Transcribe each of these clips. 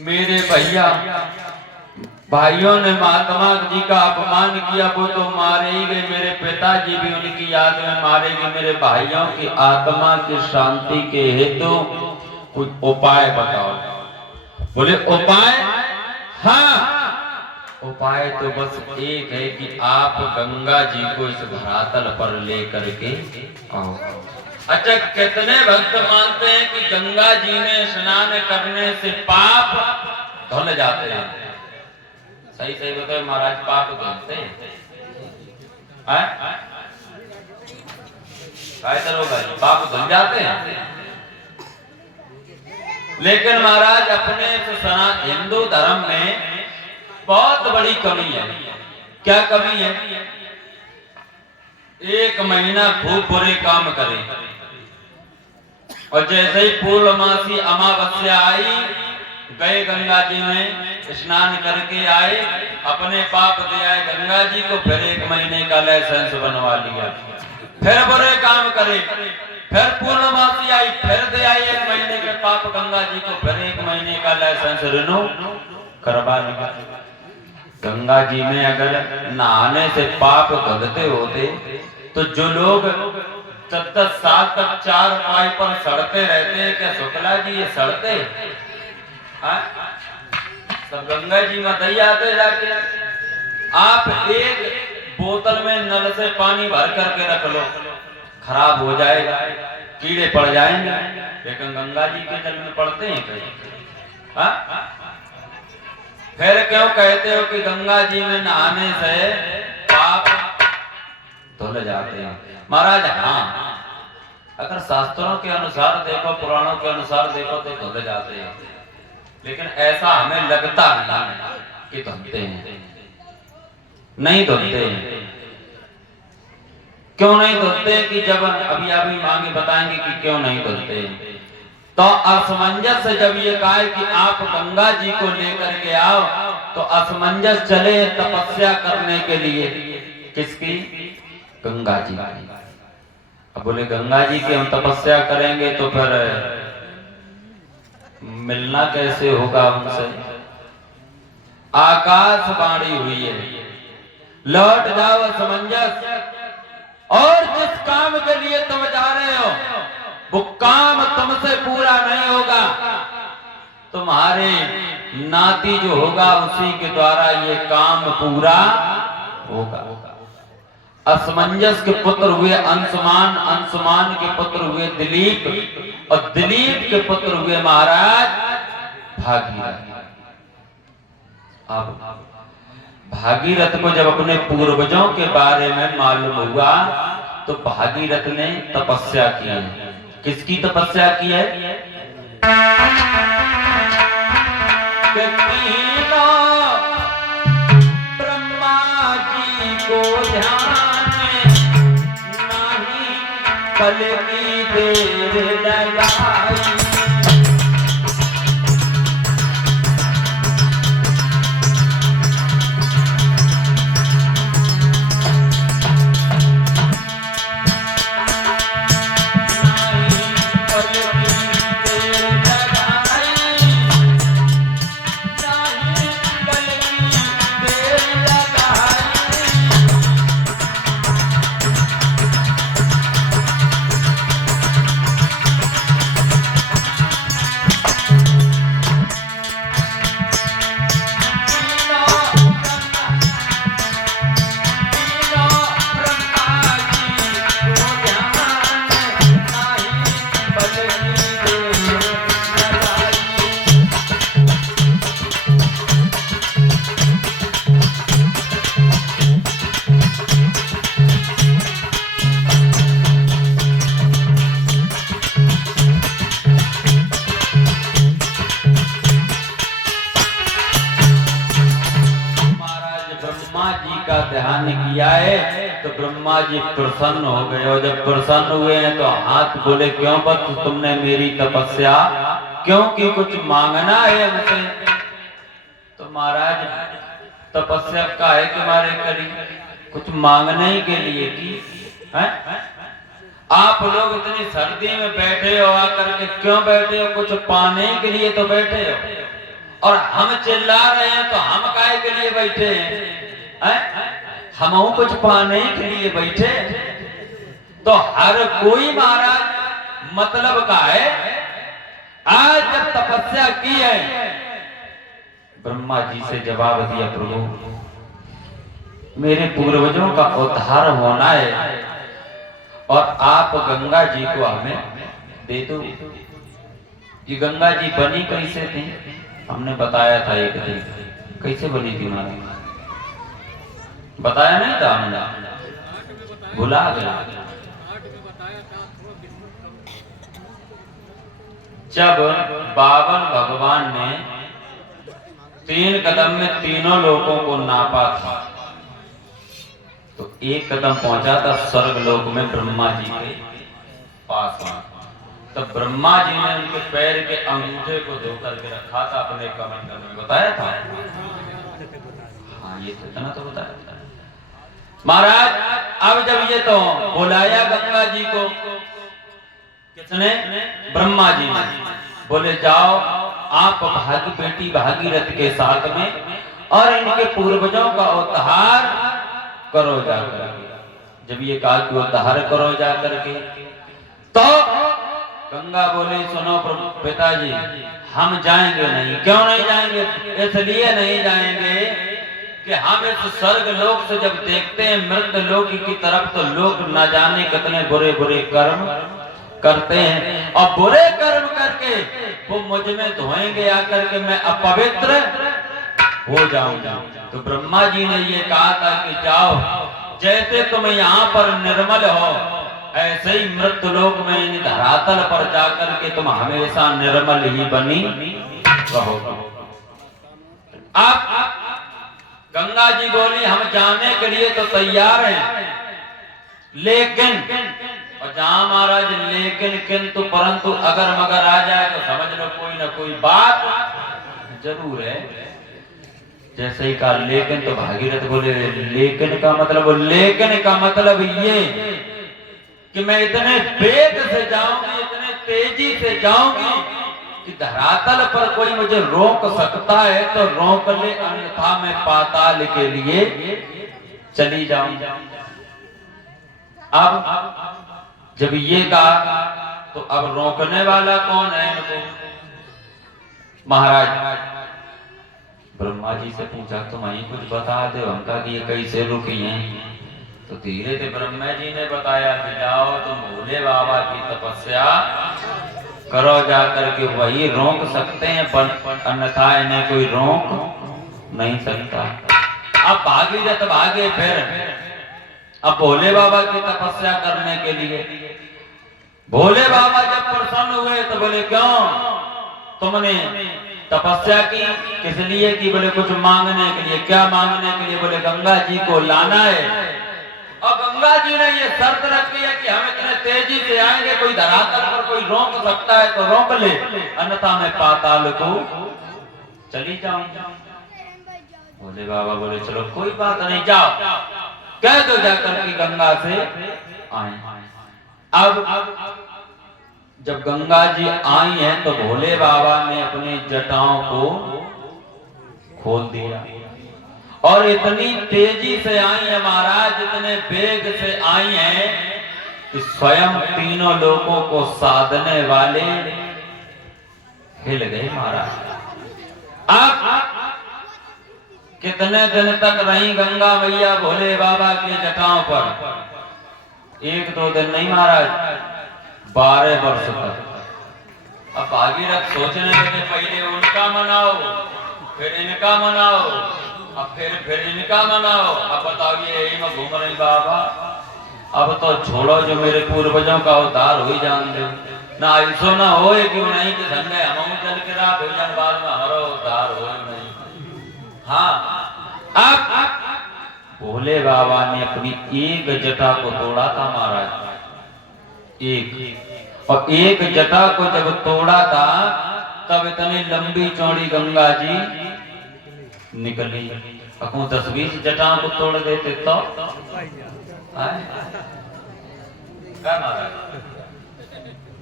मेरे भैया भाइयों ने महात्मा जी का अपमान किया, वो तो मारे ही गए। मेरे पिताजी भी उनकी याद में मारे गए। मेरे भाइयों की आत्मा की शांति के हेतु कुछ उपाय बताओ। बोले उपाय? हाँ, उपाय तो बस एक है कि आप गंगा जी को इस धरातल पर लेकर के आओ। अच्छा, कितने भक्त मानते हैं कि गंगा जी में स्नान करने से पाप धुल जाते हैं? सही सही बताओ महाराज, पाप धुलते हैं? पाप धुल जाते हैं? लेकिन महाराज अपने हिंदू धर्म में बहुत बड़ी कमी है। क्या कमी है? एक महीना खूब बुरे काम करे और जैसे ही पूर्णमासी अमावस्या आई, गए गंगा जी में स्नान करके आए, अपने पाप दे आए गंगा जी को, फिर एक महीने का लाइसेंस बनवा लिया। फिर बुरे काम करे, फिर पूर्णमासी आई, फिर दे आए एक महीने के पाप गंगा जी को, फिर एक महीने का लाइसेंस रिन्यू करवा लिया। गंगा जी में अगर नहाने से पाप धुलते होते तो जो लोग 10 साल तक 4 पाई पर सड़ते रहते हैं, क्या शुक्ला जी ये सड़ते? सब गंगा जी में दही आते जाके। आप एक बोतल में नल से पानी भर करके रख लो, खराब हो जाएगा, कीड़े पड़ जाएंगे, लेकिन गंगा जी के जल में पड़ते हैं कहीं? फिर क्यों कहते हो कि गंगा जी में नहाने से पाप धुल जाते हैं? महाराज हाँ, अगर शास्त्रों के अनुसार देखो, पुराणों के अनुसार देखो तो धुल जाते हैं, लेकिन ऐसा हमें लगता नहीं कि धुलते हैं। नहीं धुलते हैं। क्यों नहीं धुलते? कि जब अभी मांगे बताएंगे कि क्यों नहीं धुलते हैं। तो असमंजस से जब ये कहा कि आप गंगा जी को लेकर के आओ, तो असमंजस चले तपस्या करने के लिए। किसकी? गंगा जी की। अब बोले गंगा जी की हम तपस्या करेंगे तो फिर मिलना कैसे होगा उनसे? आकाशवाणी हुई है, लौट जाओ असमंजस, और जिस काम के लिए तुम जा रहे हो वो काम तुमसे पूरा नहीं होगा। तुम्हारे नाती जो होगा उसी के द्वारा ये काम पूरा होगा। असमंजस के पुत्र हुए अंशुमान, अंशुमान के पुत्र हुए दिलीप, और दिलीप के पुत्र हुए महाराज भागीरथ। अब भागीरथ को जब अपने पूर्वजों के बारे में मालूम हुआ तो भागीरथ ने तपस्या की है। किसकी तपस्या की है? ब्रह्मा जी को ध्यान नहीं, कल की देर लगाई। ध्यान किया है तो ब्रह्मा जी प्रसन्न हो गए, और जब प्रसन्न हुए हैं तो हाथ बोले क्यों बत तुमने मेरी तपस्या क्यों की? कुछ मांगना है हमसे? तो महाराज तपस्या का है कि मारे करी, कुछ मांगने के लिए की है? आप लोग इतनी सर्दी में बैठे हो, आकर के क्यों बैठे हो? कुछ पाने के लिए तो बैठे हो। और हम चिल्ला रहे हैं तो हम काहे के लिए बैठे हैं? हम कुछ पाने के लिए बैठे। तो हर कोई महाराज मतलब का है। आज जब तपस्या की है, ब्रह्मा जी से जवाब दिया, प्रभु मेरे पूर्वजों का उद्धार होना है और आप गंगा जी को हमें दे दो। ये गंगा जी बनी कैसे थी? हमने बताया था एक दिन कैसे बनी थी महाराज, बताया नहीं था हमने, भुला गया। जब बावन भगवान ने 3 कदम में तीनों लोगों को नापा था, तो 1 कदम पहुंचा था स्वर्ग लोक में ब्रह्मा जी के पास। तो ब्रह्मा जी ने उनके पैर के अंगूठे को धो करके रखा था अपने कमंडल में, बताया था। हाँ ये तो इतना तो बताया था महाराज। अब जब ये तो बुलाया गंगा जी को, किसने? ब्रह्मा जी ने। बोले जाओ आप भागी बेटी भागीरथ के साथ में और इनके पूर्वजों का उद्धार करो जाकर। जब ये कहा कि उद्धार करो जाकर के, तो गंगा बोले सुनो पिताजी हम जाएंगे नहीं। क्यों नहीं जाएंगे? इसलिए नहीं जाएंगे कि हम इस स्वर्ग लोक से जब देखते हैं मृत लोक की तरफ, तो लोग न जाने कितने बुरे बुरे कर्म करते हैं और बुरे कर्म करके वो मुझ में धोएंगे आकर के मैं अपवित्र हो जाऊंगा। तो ब्रह्मा जी ने ये कहा था कि जाओ, जैसे तुम यहाँ पर निर्मल हो ऐसे ही मृत लोक में धरातल पर जाकर के तुम हमेशा निर्मल ही बनी रहोगे। आप गंगा जी बोली हम जाने के लिए तो तैयार हैं, लेकिन, और जहां महाराज लेकिन किंतु परंतु अगर मगर आ जाए तो समझ लो कोई ना कोई बात जरूर है। जैसे ही कहा लेकिन, तो भागीरथ बोले लेकिन का मतलब ये कि मैं इतने वेग से जाऊंगी, इतने तेजी से जाऊंगी कि धरातल पर कोई मुझे रोक सकता है तो रोक ले, अन्यथा मैं पाताल के लिए चली जाऊंगी। अब जब ये कहा तो अब रोकने वाला कौन है इनको? महाराज ब्रह्मा जी से पूछा तुम ही कुछ बता दो, हम कहा कि ये कैसे रुकी हैं? तो धीरे धीरे ब्रह्मा जी ने बताया कि जाओ तुम भोले बाबा की तपस्या करो जाकर के, वही रोक सकते हैं, अन्यथा इन्हें कोई रोक नहीं सकता। अब भागीरथ भागे फिर अब भोले बाबा की तपस्या करने के लिए। भोले बाबा जब प्रसन्न हुए तो बोले क्यों तुमने तपस्या की, किस लिए की? बोले कुछ मांगने के लिए। क्या मांगने के लिए? बोले गंगा जी को लाना है। और गंगा जी ने ये शर्त रखी है कि हम इतने तेजी से आएंगे, कोई धरातल पर कोई रोक सकता है तो रोक ले, अन्यथा मैं पाताल को चली जाऊंगा। भोले बाबा बोले चलो कोई बात नहीं, जाओ कह दो जाकर के गंगा से आए। अब जब गंगा जी आई हैं तो भोले बाबा ने अपनी जटाओं को खोल दिया और इतनी तेजी से आई है महाराज, इतने वेग से आई हैं कि स्वयं तीनों लोगों को साधने वाले हिल गए महाराज। अब कितने दिन तक रही गंगा मैया भोले बाबा के जटाओं पर? 1-2 दिन नहीं महाराज, 12 वर्ष तक। अब भागीरथ सोचने लगे पहले उनका मनाओ, फिर इनका मनाओ, अब फिर इनका मनाओ। अब बताओ ये यही में घूम रही बाबा, अब तो छोड़ो, जो मेरे पूर्वजों का उद्धार हो ही जान दे ना, ऐसो ना हो कि नहीं कि संगे हम चल के रात हो जाए, बाद में हमारा उद्धार हो नहीं। हाँ, अब भोले बाबा ने अपनी एक जटा को तोड़ा था महाराज, एक, और एक जटा को जब तोड़ा था तब इतनी लंबी चौड़ी गंगा जी निकली। अकू 10-20 जटाओं को तोड़ देते तो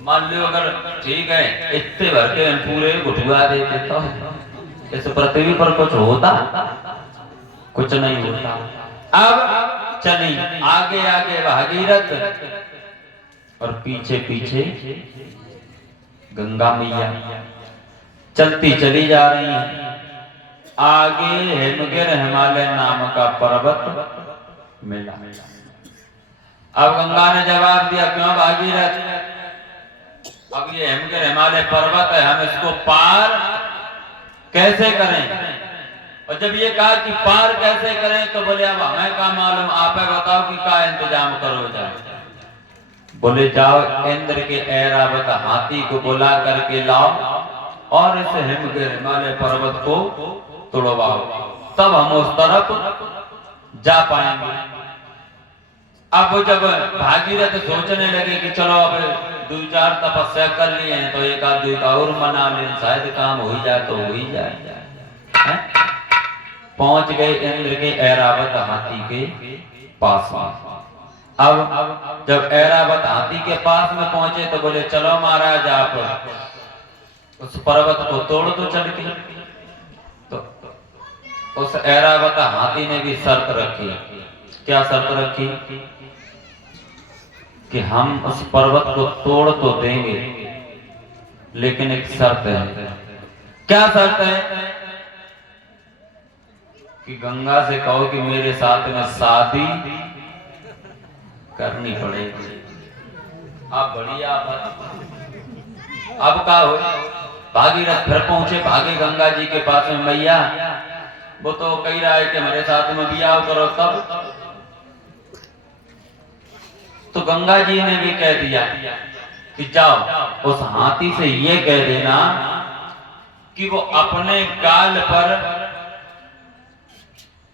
मान लो अगर ठीक है इतने भर के पूरे घुटुआ देते तो इस पृथ्वी पर कुछ होता, कुछ नहीं होता। अब चली आगे आगे भागीरथ और पीछे पीछे गंगा मैया चलती चली जा रही है। आगे हेमगिर हिमालय नाम का पर्वत मिला। अब गंगा ने जवाब दिया, क्यों भागीरथ, अब ये हेमगिर हिमालय पर्वत है, हम इसको पार कैसे करें? और जब ये कहा कि पार कैसे करें तो बोले अब हमें क्या मालूम, आप बताओ कि क्या इंतजाम करो जाए। बोले जाओ इंद्र के ऐरावत हाथी को बुला करके लाओ और इस हिमगिर हिमालय पर्वत को तोड़वाओ, तब हम उस तरफ जा पाएंगे। अब जब भागीरथ सोचने लगे कि चलो अब 2-4 तपस्या कर लिए हैं तो एक आध का और मना लें, शायद काम हो ही जाए तो हो ही जाए। पहुंच गए इंद्र के ऐरावत हाथी के पास में। अब जब ऐरावत हाथी के पास में पहुंचे तो बोले चलो महाराज आप उस पर्वत को तोड़ दो चढ़ के। तो उस ऐरावत हाथी ने भी शर्त रखी। क्या शर्त रखी? कि हम उस पर्वत को तोड़ तो देंगे लेकिन एक शर्त है। क्या शर्त है? कि गंगा से कहो कि मेरे साथ में शादी करनी पड़ेगी। अब बढ़िया अब का हो, भागीरथ फिर पहुंचे, भागे गंगा जी के पास में। मैया वो तो कह रहा है कि मेरे साथ में बियाह करो, तब तो गंगा जी ने भी कह दिया कि जाओ उस हाथी से ये कह देना कि वो अपने गाल पर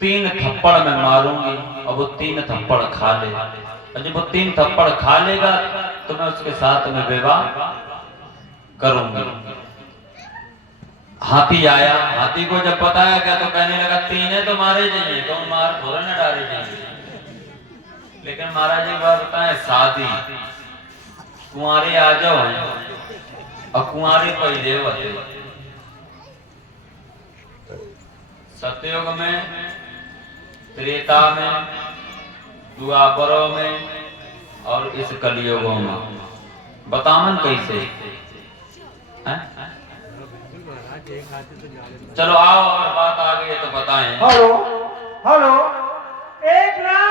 3 थप्पड़ में मारूंगी और वो 3 थप्पड़ खा ले, और जब वो 3 थप्पड़ खा लेगा तो मैं उसके साथ में विवाह करूंगी। हाथी आया, हाथी को जब बताया गया तो कहने लगा 3 तो मारे जाइए, तो मार थोड़े न डाले जाइए। लेकिन महाराज एक बात बताएं, शादी कुंवारे आ जाओ और कुंवारे पहले होते। सतयुग में, त्रेता में, द्वापरों में और इस कलयुगों में बतावन कैसे है? चलो आओ और बात आ गई है तो बताएं। हेलो हेलो, एक नाम